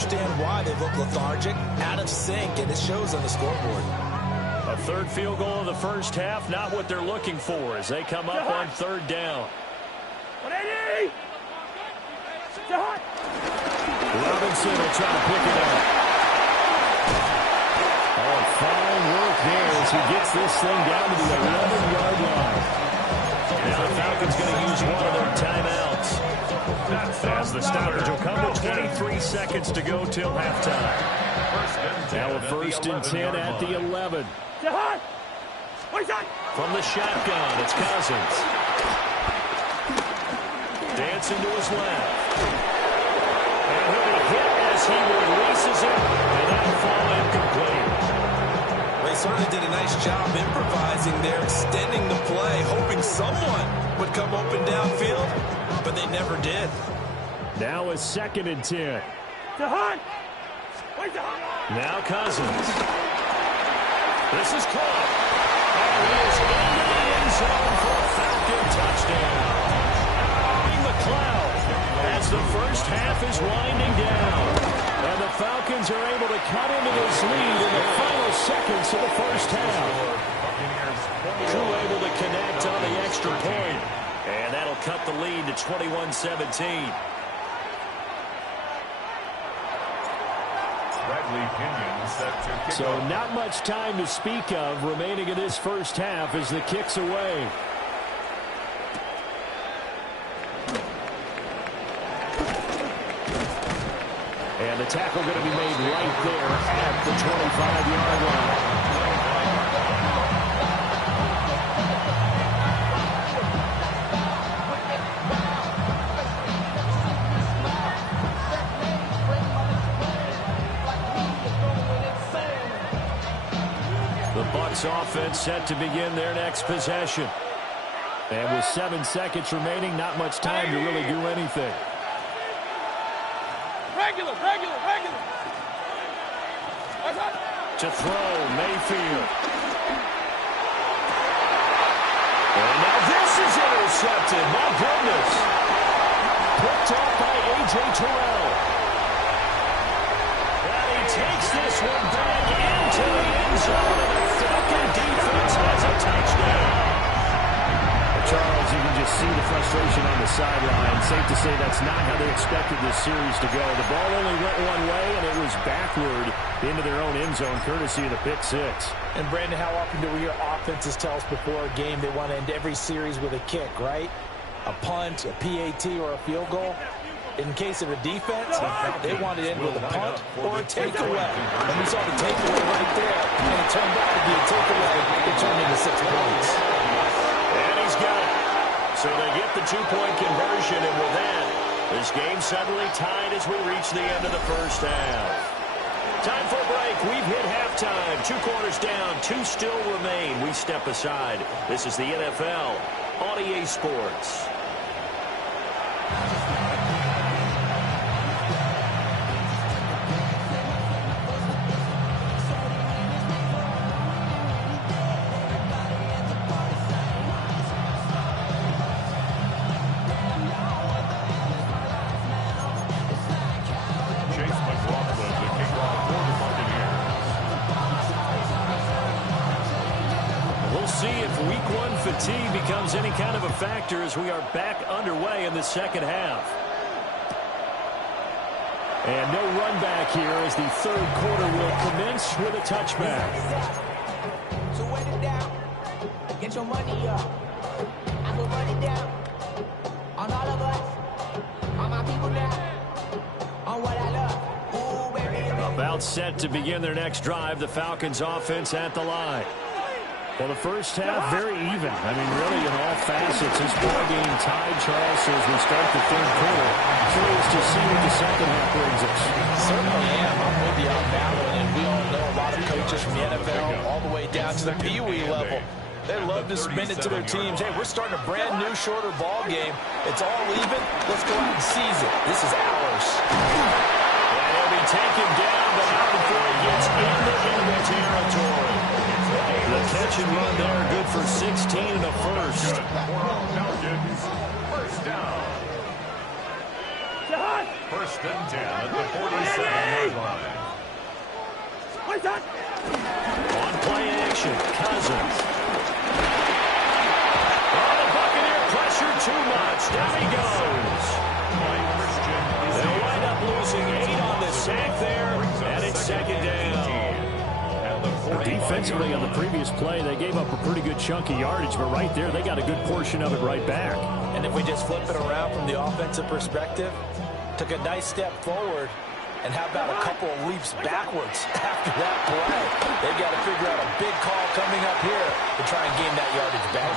understand why they look lethargic, out of sync, and it shows on the scoreboard. A third field goal of the first half, not what they're looking for as they come up on third down. Robinson will try to pick it up. Oh, fine work there as he gets this thing down to the 11-yard line. Now the Falcons going to use one of their timeouts. As the stoppage will come with 23 seconds to go till halftime. Now a 1st and 10 at the 11. From the shotgun, it's Cousins. Dancing to his left. And he'll be hit as he releases it, and that'll fall incomplete. They certainly did a nice job improvising there, extending the play, hoping someone would come open downfield, but they never did. Now a 2nd and 10. Now Cousins. This is caught. And he is into the end zone for a Falcon touchdown. The cloud as the first half is winding down. And the Falcons are able to cut into this lead in the final seconds of the first half. Drew able to connect on the extra point. And that'll cut the lead to 21-17. So not much time to speak of remaining in this first half as the kick's away. And the tackle going to be made right there at the 25-yard line. The Bucs offense set to begin their next possession. And with 7 seconds remaining, not much time to really do anything. Regular. To throw, Mayfield. And now this is intercepted. My goodness. Picked off by A.J. Terrell. And he takes this one back into the end zone. And the Falcon defense has a touchdown. Charles, you can just see the frustration on the sideline. Safe to say that's not how they expected this series to go. The ball only went one way, and it was backward into their own end zone, courtesy of the pick six. And, Brandon, how often do we hear offenses tell us before a game they want to end every series with a kick, right? A punt, a PAT, or a field goal. In case of a defense, they want to end with a punt or a takeaway. And we saw the takeaway right there, and it turned out to be a takeaway. It turned into 6 points. Got it. So they get the 2-point conversion, and with that, this game suddenly tied as we reach the end of the first half. Time for a break. We've hit halftime. 2 quarters down, 2 still remain. We step aside. This is the NFL on EA Sports. Fatigue becomes any kind of a factor as we are back underway in the second half. And no run back here as the third quarter will commence with a touchback. So wet it down. Get your money up. I will run it down. On all of us. On my people now. On what I love. Ooh, baby. About set to begin their next drive. The Falcons offense at the line. Well, the first half, very even. I mean, really, in all facets, this ball game tied, Charles, as we start the third quarter. Curious to see what the second half brings us. Certainly am. I'm with you on that one, and we all know a lot of coaches from the NFL all the way down to the Pee Wee level. They love to spin it to their teams. Hey, we're starting a brand new, shorter ball game. It's all even. Let's go out and seize it. This is ours. And he'll be taken down, but not before he gets into enemy territory. The catch and run there, good for 16 and a first. First and 10 at the 47. On play action, Cousins. Oh, the Buccaneer pressure too much. Down he goes. They'll wind up losing 8 on the sack there, and it's second down. Defensively on the previous play, they gave up a pretty good chunk of yardage, but right there, they got a good portion of it right back. And if we just flip it around from the offensive perspective, took a nice step forward, and how about a couple of leaps backwards after that play? They've got to figure out a big call coming up here to try and gain that yardage back.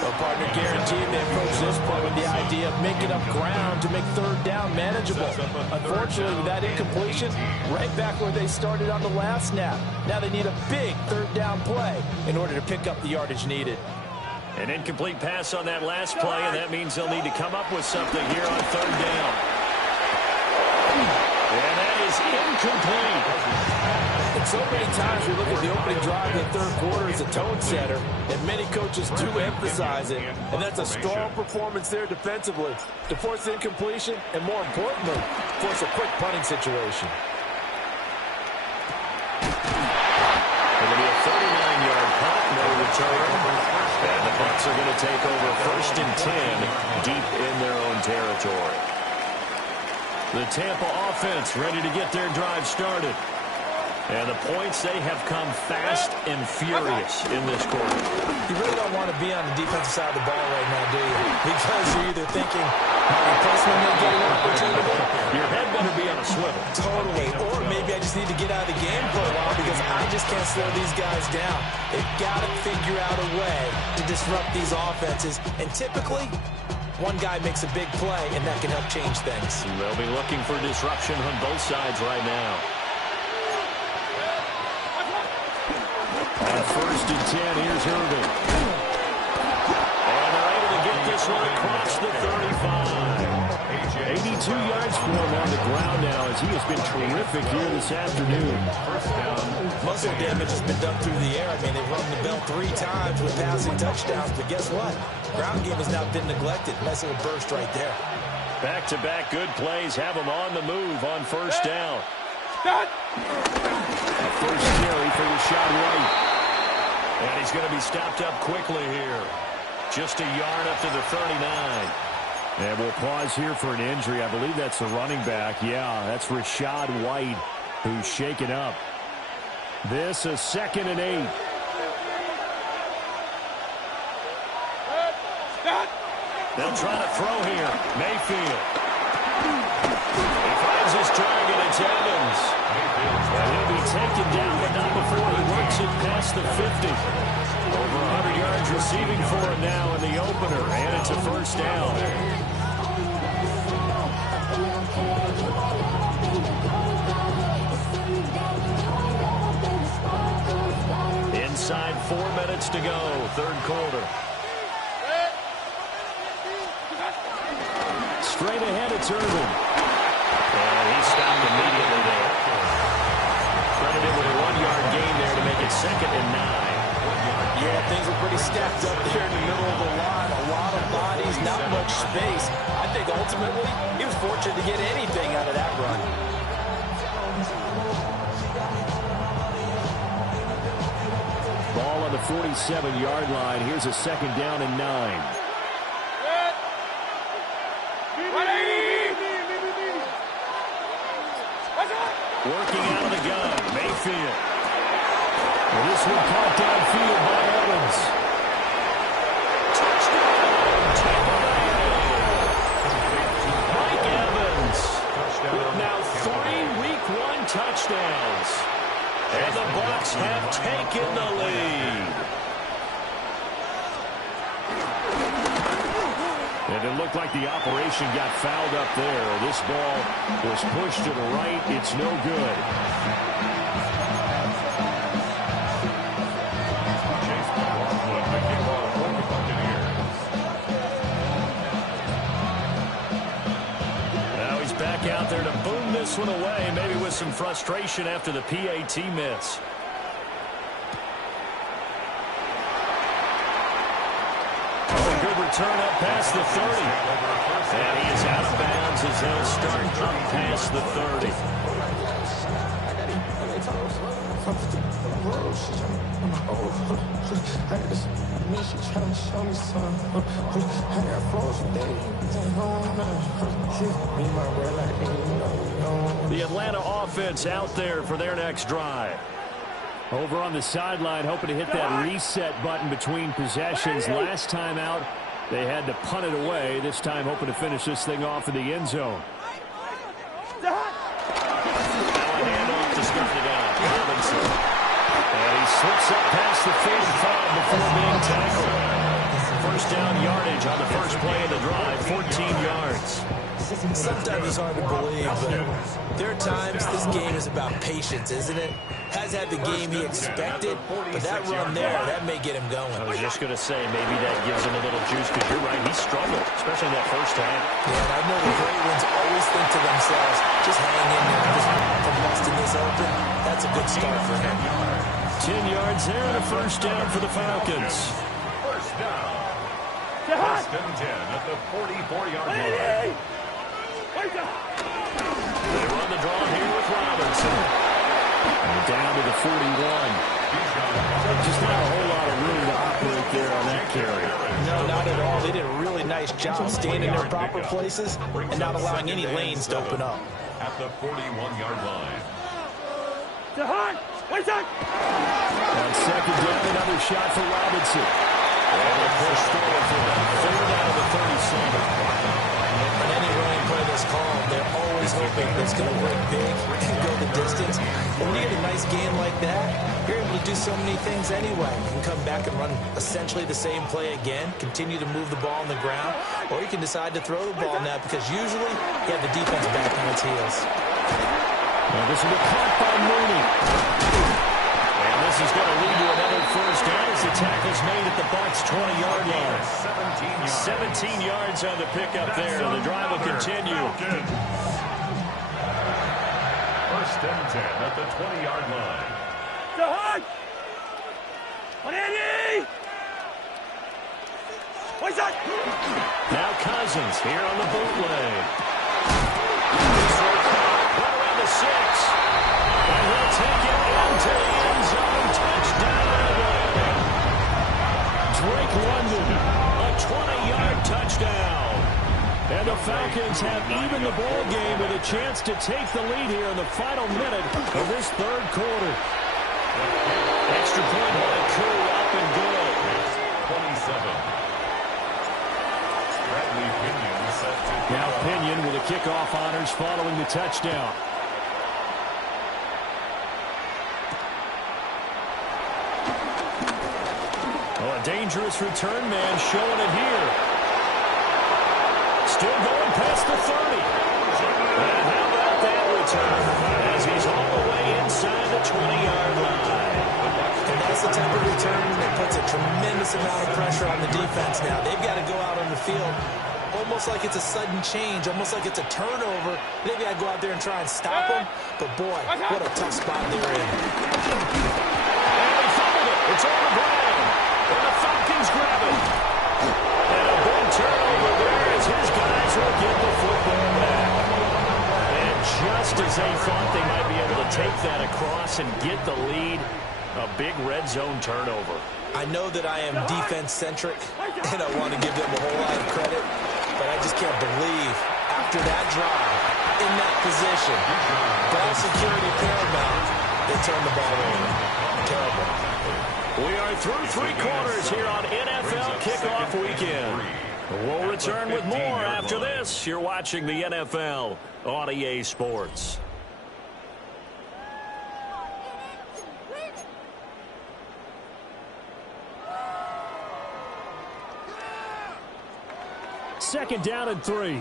Well, partner, guaranteed they approach this play with the idea of making up ground to make third down manageable. Unfortunately, with that incompletion, right back where they started on the last snap. Now they need a big third down play in order to pick up the yardage needed. An incomplete pass on that last play, and that means they'll need to come up with something here on third down. And that is incomplete. And so many times we look at the opening drive of the third quarter as a tone setter, and many coaches do emphasize it. And that's a strong performance there defensively to force the incompletion and, more importantly, force a quick punting situation. It'll be a 39-yard punt, no return. And the Bucs are going to take over 1st and 10 deep in their own territory. The Tampa offense ready to get their drive started. And the points, they have come fast and furious in this quarter. You really don't want to be on the defensive side of the ball right now, do you? Because you're either thinking, my replacement may get an opportunity. Your head better be on a swivel. Totally. Or maybe I just need to get out of the game for a while because I just can't slow these guys down. They've got to figure out a way to disrupt these offenses. And typically, one guy makes a big play, and that can help change things. They'll be looking for disruption on both sides right now. On 1st and 10, here's Irvin. And they're able to get this one across the 35. 82 yards for him on the ground now as he has been terrific here this afternoon. Muscle damage has been done through the air. I mean, they've rung the bell 3 times with passing touchdowns, but guess what? Ground game has now been neglected. Nice little burst right there. Back-to-back good plays have them on the move on 1st down. A first carry for Rashad White. And he's going to be stopped up quickly here. Just a yard up to the 39. And we'll pause here for an injury. I believe that's the running back. Yeah, that's Rashad White who's shaken up. This is 2nd and 8. They'll try to throw here. Mayfield. He finds his target. It's Evans. And he'll be taken down, but not before he works it past the 50. Over 100 yards receiving for him now in the opener, and it's a 1st down. Inside 4 minutes to go, 3rd quarter. Straight ahead, it's Irvin. And he stopped immediately there. Credited with a 1-yard gain there to make it 2nd and 9. Yeah, things were pretty stacked up there in the middle of the line. A lot of bodies, not much space. I think ultimately he was fortunate to get anything out of that run. Ball on the 47-yard line. Here's a 2nd down and 9. Working out of the gun, Mayfield. Well, this one caught downfield by Evans. Touchdown, Tampa Bay. Mike Evans with now 3 Week 1 touchdowns. And the Bucs have taken the lead. And it looked like the operation got fouled up there. This ball was pushed to the right. It's no good. Now he's back out there to boom this one away, maybe with some frustration after the PAT miss. Turn up past the 30. And he is out of bounds as he'll start up past the 30. The Atlanta offense out there for their next drive. Over on the sideline, hoping to hit that reset button between possessions. Last time out, they had to punt it away. This time, hoping to finish this thing off in the end zone. Now a handoff to start it out. Robinson. And he slips up past the 45 before being tackled. First down yardage on the first play of the drive, 14 yards. Sometimes it's hard to believe, but there are times this game is about patience, isn't it? Has had the game he expected, but that run there, that may get him going. I was just going to say, maybe that gives him a little juice, because you're right, he struggled, especially in that first half. Yeah, and I know the great ones always think to themselves, just hang in there, from busting this open, that's a good start for him. 10 yards there and a first down for the Falcons. First down. First and 10 at the 44-yard line. They run the draw here with Robinson. And down to the 41. Just not a whole lot of room to operate there on that carry. No, not at all. They did a really nice job staying in their proper places and not allowing any lanes to open up. At the 41-yard line. On second down, another shot for Robinson. And they push forward for about third out of the 37. And any running play that's called, they're always hoping it's going to break big and go the distance. When you get a nice game like that, you're able to do so many things anyway. You can come back and run essentially the same play again, continue to move the ball on the ground, or you can decide to throw the ball now because usually you have the defense back on its heels. Now this will be caught by Mooney. And this is going to lead to another first down as the tackle's made at the Bucs' 20-yard line. 17 yards on the pickup there. The drive will continue. First and 10 at the 20-yard line. Now Cousins here on the bootleg. Right around the 6. And he'll take it into the end zone. Touchdown. Drake London. A 20-yard touchdown. And the Falcons have evened the ball game with a chance to take the lead here in the final minute of this third quarter. Extra point by Koo, up and good. 27. Bradley Pinion set to Now Pinion with the kickoff honors following the touchdown. Oh, a dangerous return man showing it here. Still going past the 30. And how about that return as he's all the way inside the 20-yard line. And that's the type of return that puts a tremendous amount of pressure on the defense now. They've got to go out on the field almost like it's a sudden change, almost like it's a turnover. They've got to go out there and try and stop them. But, boy, what a tough spot they're in. And they fumbled it. It's on the ground. And the Falcons grab it. And a big turnover there as his guys will get the football back. And just as they thought they might be able to take that across and get the lead, a big red zone turnover. I know that I am defense-centric, and I want to give them a whole lot of credit, but I just can't believe after that drive, in that position, ball security paramount, they turn the ball over. Terrible. We are through three quarters here on NFL Kickoff Weekend. We'll return with more after this. You're watching the NFL on EA Sports. Second down and 3.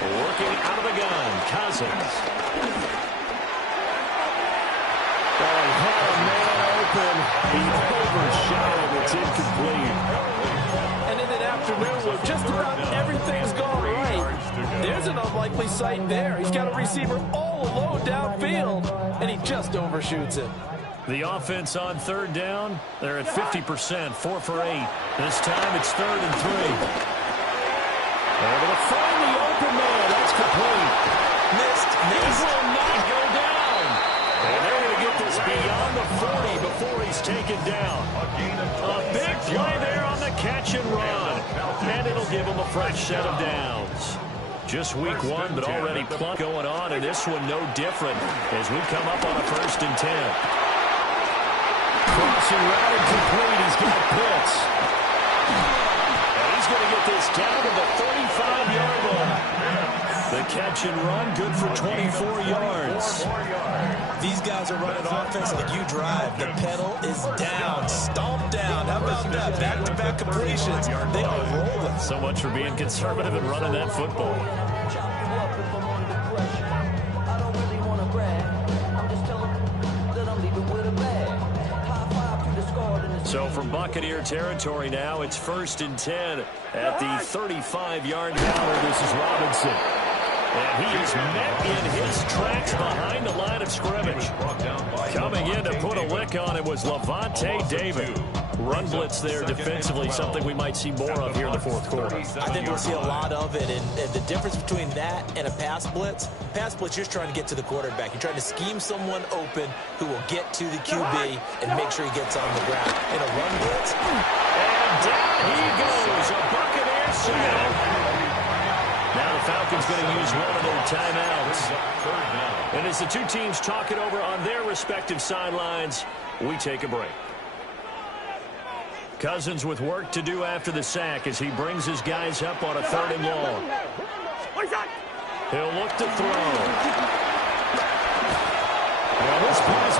Working out of the gun, Cousins. Oh, he had a man open. He overshot him. It's incomplete. And in an afternoon where just about everything's gone right, there's an unlikely sight there. He's got a receiver all alone downfield, and he just overshoots it. The offense on third down, they're at 50%, 4 for 8. This time it's 3rd and 3. Able to find the open man. And it'll give them a fresh set of downs. Just week one, but already plunk going on, and this one no different as we come up on a 1st and 10. Crossing route and complete. He's got Pitts. And he's going to get this down to the 35-yard line. The catch and run, good for 24 yards. These guys are running offense like you drive. The pedal is down, stomped down. How about that? Back-to-back completions. They are rolling. So much for being conservative and running that football. So from Buccaneer territory now, it's 1st and 10 at the 35-yard line. This is Robinson. And he is met in his tracks behind the line of scrimmage. Coming in to put a lick on it was Levante David. Run blitz there defensively, something we might see more of here in the 4th quarter. I think we'll see a lot of it, and the difference between that and a pass blitz, you're just trying to get to the quarterback. You're trying to scheme someone open who will get to the QB and make sure he gets on the ground. In a run blitz, and down he goes, a Buccaneer sack. Now the Falcons going to use one of their timeouts. And as the two teams talk it over on their respective sidelines, we take a break. Cousins with work to do after the sack as he brings his guys up on a 3rd and long. He'll look to throw. Well, this pass